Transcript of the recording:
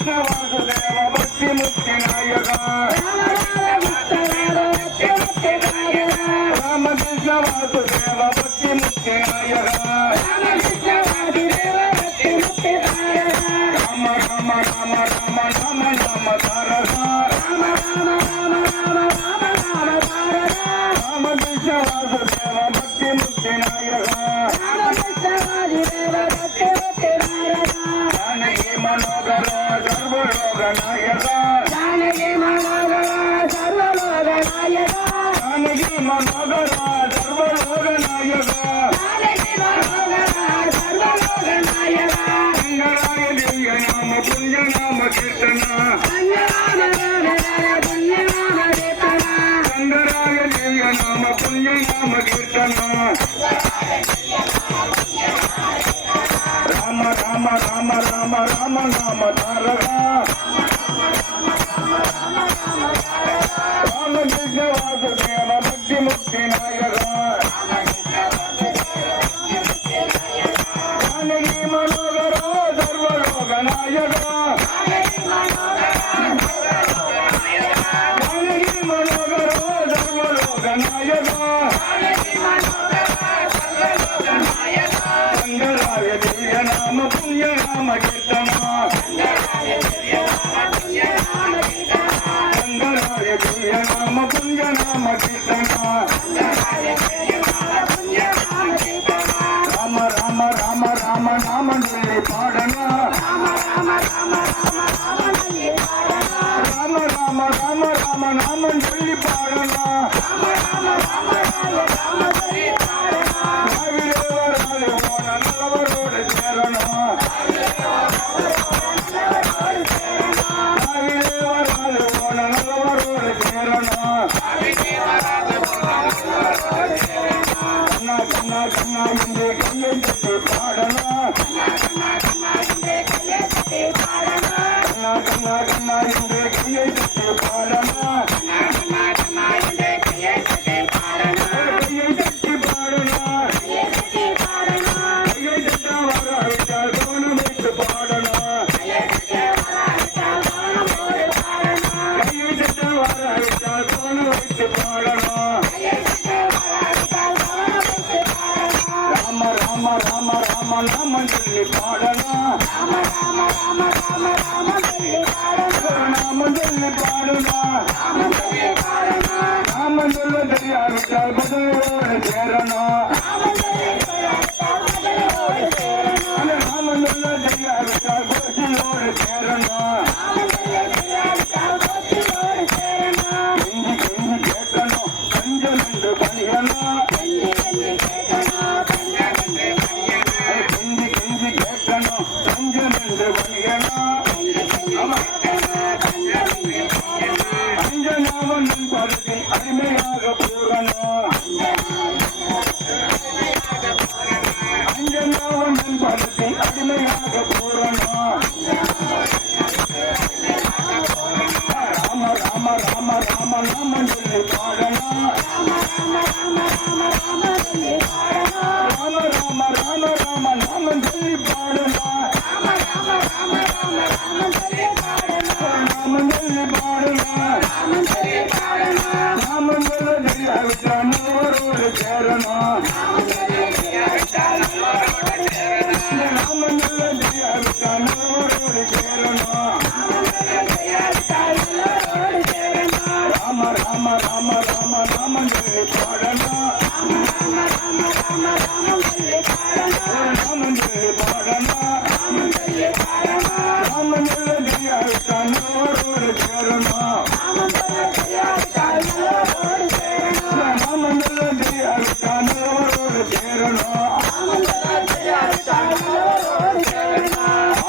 రామకృష్ణ వాసుదేవ భక్తి ముక్తి నాయక పుణ్యనామ కీర్తన రామ రామ రామ రామ రామ నామ తారక రామకృష్ణ వాసుదేవ భక్తి ముక్తి నాయక జానకి మనోహర సర్వలోక నాయక ராம கீர்த்தனா ராம ராம ராம ராம நாம நிலை பாடனா Nine, nine, రామ నామ నిల్లి పాడన నామ నిల్లి పాడన రామ నిల్లి దర్యావిట బదలోడు చేరన రామ ராம ராம ராம ராம ராம பாடலாம்